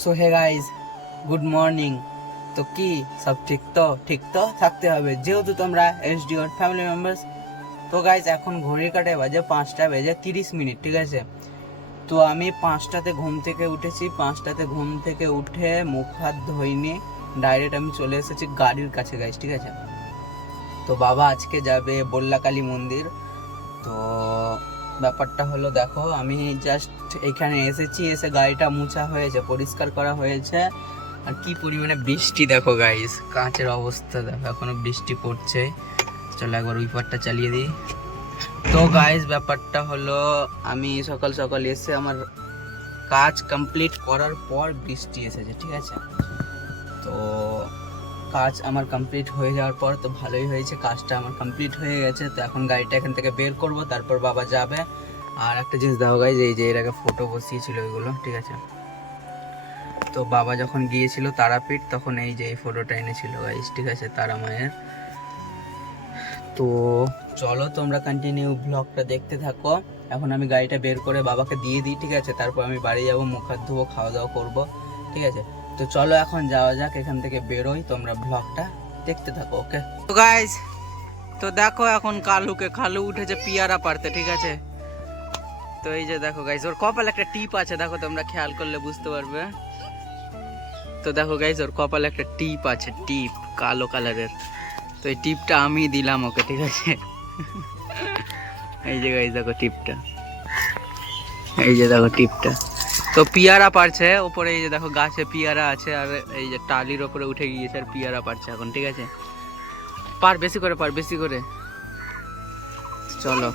So hey guys, good morning. তো কি সব ঠিক তো থাকতে হবে, যেহেতু তোমরা এসডিওর ফ্যামিলি মেম্বার্স। তো গাইজ এখন ঘড়ির কাঁটায় বাজে 5:30, ঠিক আছে। তো আমি 5টাতে ঘুম থেকে উঠেছি। 5টাতে ঘুম থেকে উঠে মুখ হাত ধুইনি, ডাইরেক্ট আমি চলে এসেছি গাড়ির কাছে গাইজ, ঠিক আছে। তো বাবা আজকে যাবে বল্লাকালী মন্দির। তো ব্যাপারটা হলো, দেখো আমি জাস্ট এখানে এসেছি, এসে গাড়িটা মুছা হয়েছে, পরিষ্কার করা হয়েছে। আর কি পরিমাণে বৃষ্টি দেখো গাইস, কাঁচের অবস্থা দেখো, এখনো বৃষ্টি পড়ছে। চলো একবার উইপারটা চালিয়ে দিই। তো গাইস ব্যাপারটা হলো, আমি সকাল সকাল এসে আমার কাজ কমপ্লিট করার পর বৃষ্টি এসেছে, ঠিক আছে। তো কাজ আমার কমপ্লিট হয়ে যাওয়ার পর তো ভালোই হয়েছে, কাজটা আমার কমপ্লিট হয়ে গেছে। তো এখন গাড়িটা এখান থেকে বের করব, তারপর বাবা যাবে। আর একটা জিনিস দেখো গাইজ, এই যে এর আগে ফটো বসিয়েছিল এগুলো, ঠিক আছে। তো বাবা যখন গিয়েছিল তারাপীঠ, তখন এই যে এই ফটোটা এনেছিল গাইজ, ঠিক আছে, তারা মায়ের। তো চলো তোমরা কন্টিনিউ ব্লগটা দেখতে থাকো। এখন আমি গাড়িটা বের করে বাবাকে দিয়ে দিই, ঠিক আছে। তারপর আমি বাড়ি যাবো, মুখ হাত ধুবো, খাওয়া দাওয়া করবো, ঠিক আছে। তো চলো এখন যাওয়া যাক, এখান থেকে বেরোই, তোমরা ব্লগটা দেখতে থাকো, ওকে। তো গাইজ, তো দেখো এখন খালু উঠেছে পিয়ারা পারতে, ঠিক আছে। তো এই যে দেখো গাইজ, ওর কপালে একটা টিপ আছে, দেখো তোমরা খেয়াল করলে বুঝতে পারবে। তো দেখো গাইজ, ওর কপালে একটা টিপ আছে, টিপ কালো কালারের। তো এই টিপটা আমি দিলাম ওকে, ঠিক আছে। এই যে গাইজ দেখো টিপটা, এই যে দেখো টিপটা। তো পিয়ারা পারছে ওপরে, এই যে দেখো গাছে পিয়ারা আছে, আর এই যে টালির ওপরে উঠে গিয়েছে আর পিয়ারা পারছে এখন, ঠিক আছে। বেশি করে পার, বেশি করে। চলো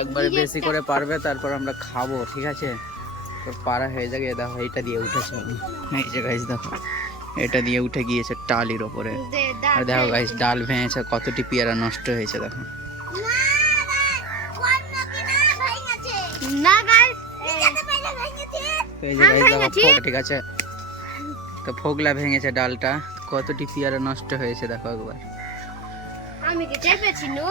একবারে বেশি করে পারবে, তারপর আমরা খাবো, ঠিক আছে। তোর পাড়া হয়ে যাবে। দেখো এইটা দিয়ে উঠেছে, এই যে গাইস দেখো এটা দিয়ে উঠে গিয়েছে টালির ওপরে। আর দেখো গাইস ডাল ভেঙেছে, কতটি পেয়ারা নষ্ট হয়েছে দেখো। তো এই যে গাইস দেখো, ঠিক আছে। তো ফোগলা ভেঙেছে ডালটা, কতটি পেয়ারা নষ্ট হয়েছে দেখো একবার। আমি কি চেপেছি না,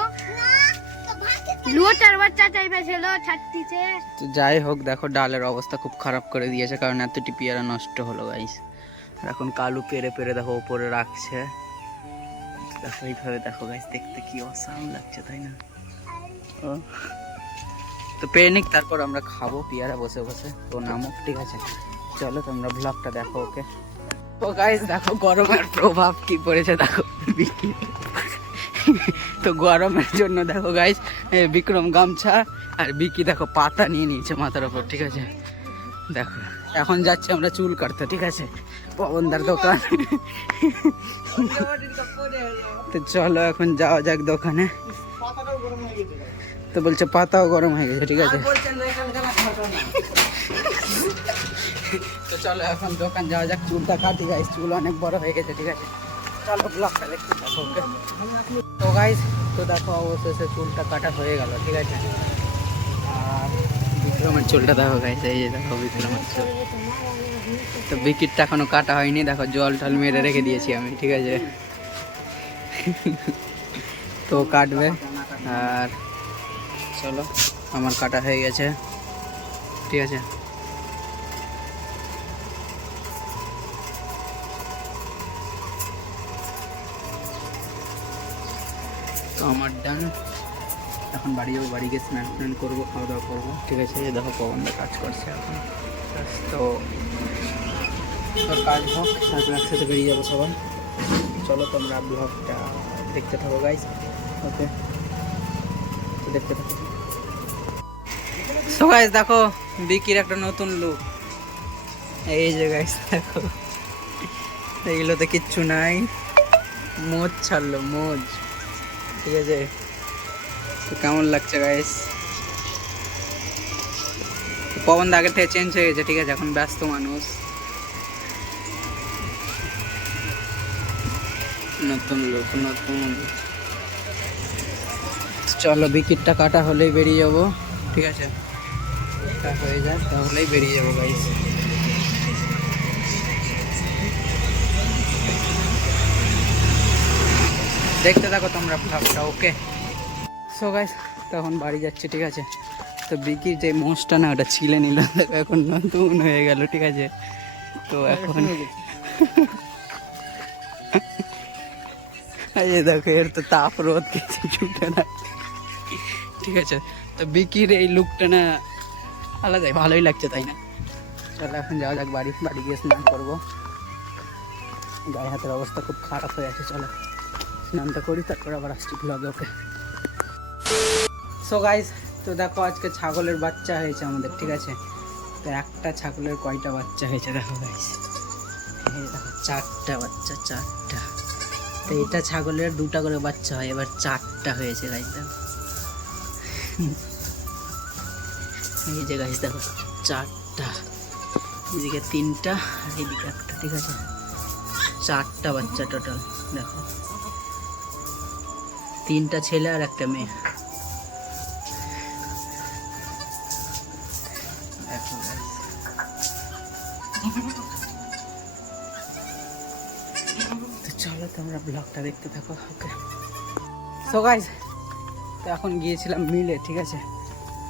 লুটার বাচ্চা চেপেছিল ছাত্তিতে। তো যাই হোক, দেখো ডালের অবস্থা খুব খারাপ করে দিয়েছে, কারণ এতটি পেয়ারা নষ্ট হলো গাইস। আর এখন কালু পেরে পেরে দেখো উপরে রাখছে, দেখো এইভাবে। দেখো গাইস দেখতে কি অসাম লাগছে, তাই না? তো পেরে নিক, তারপর আমরা খাবো পেয়ারা বসে বসে। তো নামক, ঠিক আছে। চলো তোমরা ব্লগটা দেখো, ওকে। তো গাইস দেখো গরমের প্রভাব কি পড়েছে দেখো বিকি। তো গরমের জন্য দেখো গাইস, বিক্রম গামছা আর বিকি দেখো পাতা নিয়ে নিয়েছে মাথার ওপর, ঠিক আছে। দেখো এখন যাচ্ছি আমরা চুল কাটতে, ঠিক আছে, পবনদার দোকান। তো চলো এখন যাওয়া যাক দোকানে। তো বলছে পাতাও গরম হয়ে গেছে, ঠিক আছে। তো চলো এখন দোকান যাওয়া যাক, চুলটা কাটি গাইস, চুল অনেক বড় হয়ে গেছে, ঠিক আছে। চলো ব্লগটা দেখতে থাকো, ওকে। তো গাইস, তো দেখো অবশেষে চুলটা কাটা হয়ে গেল, ঠিক আছে। আর বিক্রমের চুলটা দেখো গাইস, এই যে দেখো বিক্রমের চুল। তো বিকিটটা এখনো কাটা হয়নি, দেখো জল টল মেরে রেখে দিয়েছি আমি, ঠিক আছে। তো কাটবে। আর চলো আমার কাটা হয়ে গেছে, ঠিক আছে। তো আমার ডান, এখন বাড়ি যাবো, বাড়ি গিয়ে স্নান করবো, খাওয়া দাওয়া করবো, ঠিক আছে। দেখো পবনদা কাজ করছে এখন। তো তোর কাজ হোক, তারপর একসাথে বেরিয়ে যাবো সবাই। চলো তোমরা ব্লগটা দেখতে থাকো গাইস, ওকে। তো দেখতে থাকো। সো গাইস দেখো বিকির একটা নতুন লুক, এই যে গাইস দেখো, এগুলোতে কিচ্ছু নাই, মোজ ছাড়লো, মোজ, ঠিক আছে। তো কেমন লাগছে গাইস? পবন দা আগের থেকে চেঞ্জ হয়ে গেছে, ঠিক আছে, এখন ব্যস্ত মানুষ। নতুন লোক, নতুন। চলো বিকিটটা কাটা হলেই বেরিয়ে যাবো, ঠিক আছে। এটা হয়ে যায় তাহলেই বেরিয়ে যাবো গাইস। দেখতে থাকো তোমরা ব্লগটা, ওকে। সো গাইস তখন বাড়ি যাচ্ছে, ঠিক আছে। তো বিকির যে মোষটা না, ওটা ছিলে নিলাম, দেখো এখন নতুন হয়ে গেল, ঠিক আছে। তো এখন এই দেখো এর তো তাপ রোদ কিছু ছুটে না, ঠিক আছে। তো বিকির এই লুকটা না আলাদাই ভালোই লাগছে, তাই না? চলো এখন যাওয়া যাক বাড়ি গিয়ে স্নান করবো। গায়ে হাতের অবস্থা খুব খারাপ হয়ে আছে, চলো স্নানটা করি, তারপর আবার আসছি ব্লগে। ওকে সো গাইস, তো দেখো আজকে ছাগলের বাচ্চা হয়েছে আমাদের, ঠিক আছে। তো একটা ছাগলের কয়টা বাচ্চা হয়েছে দেখো গাইস, এই দেখো 4টা বাচ্চা, 4টা। তো এটা ছাগলের 2টা করে বাচ্চা হয়, এবার 4টা হয়েছে গাইস দেখো। এই যে গাইস দেখো 4টা, এদিকে 3টা আর এদিকে 1টা, ঠিক আছে। 4টা বাচ্চা টোটাল দেখো, 3টা ছেলে আর 1টা মেয়ে। দেখো guys। তো চলো তোমরা ব্লগটা দেখতে থাকো। ওকে সো গাইস, তো এখন গিয়েছিলাম মিলে, ঠিক আছে।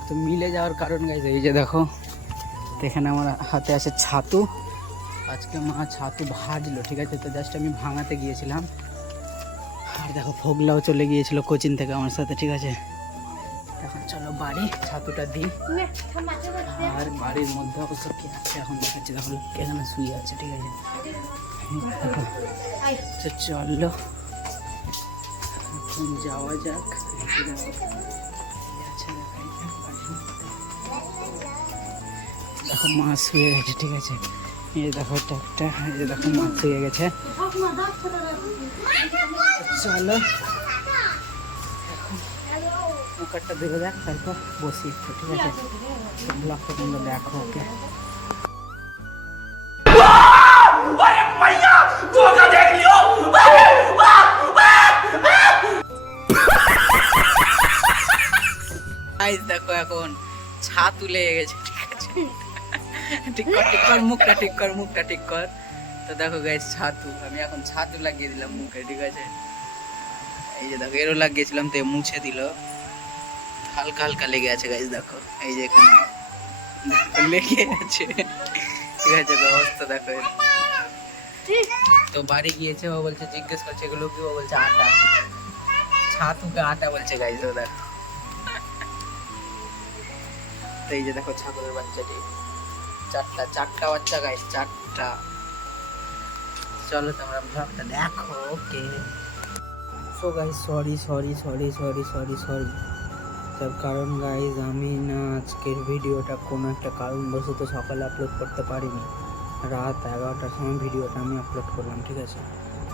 তো মিলে যাওয়ার কারণ গাইস এই যে দেখো, তো এখানে আমার হাতে আছে ছাতু। আজকে মা ছাতু ভাজলো, ঠিক আছে। তো জাস্ট আমি ভাঙাতে গিয়েছিলাম, আর দেখো ফোগলাও চলে গিয়েছিল কোচিং থেকে আমার সাথে, ঠিক আছে। এখন চলো বাড়ি ছাতুটা দিই। আর বাড়ির মধ্যে অবশ্য কে আছে এখন দেখাচ্ছি, দেখো এখানে শুয়ে আছে, ঠিক আছে। তো চলো এখন যাওয়া যাক। দেখো মাছ শুয়ে গেছে, ঠিক আছে। এই দেখো এটা একটা, এই যে দেখো মাছ শুয়ে গেছে। চলো কুকারটা ধরে দেখ, তারপর বসি একটু, ঠিক আছে। ব্লগটা তোমরা দেখো। ওকে দেখো এখন ছাতু লেগে গেছে, ঠিক আছে। ঠিক কর মুখটা ঠিক কর। তো দেখো গাইস ছাতু, আমি এখন ছাতু লাগিয়ে দিলাম মুখে, ঠিক আছে। এই যে দেখো এরও লাগিয়েছিলাম, তো মুছে দিল, হালকা হালকা লেগে আছে গাইস দেখো, এই যে এখানে লেগে আছে, ঠিক আছে। তো অবস্থা দেখো এর। তো বাড়ি গিয়েছে, ও বলছে, জিজ্ঞেস করছে এগুলো কি, ও বলছে আটা, ছাতুকে আটা বলছে গাইস। ও দেখো, তো এই যে দেখো ছাগলের বাচ্চাটি, 4টা বাচ্চা গাইস, 4টা। চলো তোমরা ব্লগটা দেখো। ওকে সো গাইস, সরি তার কারণ গাইস আমি না আজকের ভিডিওটা কোনো একটা কারণবশত সকালে আপলোড করতে পারিনি, রাত 11টার সময় ভিডিওটা আমি আপলোড করলাম, ঠিক আছে।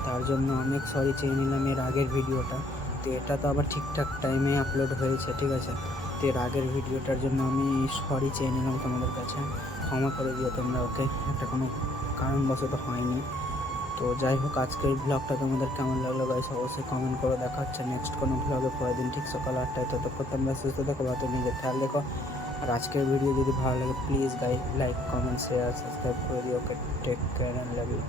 তার জন্য অনেক সরি চেয়ে নিলাম এর আগের ভিডিওটা। তো এটা তো আবার ঠিকঠাক টাইমে আপলোড হয়েছে, ঠিক আছে। তো এর আগের ভিডিওটার জন্য আমি সরি চেয়ে নিলাম তোমাদের কাছে, ক্ষমা করে দিও তোমরা। ওকে এটা কোনো কারণবশত হয়নি। তো যাই হোক, আজকের ব্লগটা তোমাদের কেমন লাগলো গাইস অবশ্যই কমেন্ট করে। দেখা হচ্ছে নেক্সট কোনো ব্লগে পরের দিন ঠিক সকাল 8টায়। ততক্ষণ তোমরা সুস্থ থাকো, ভালো নিজের খেয়াল রেখো। আর আজকের ভিডিও যদি ভালো লাগে please guys like comment share subscribe করে দিও। Okay take care and love you.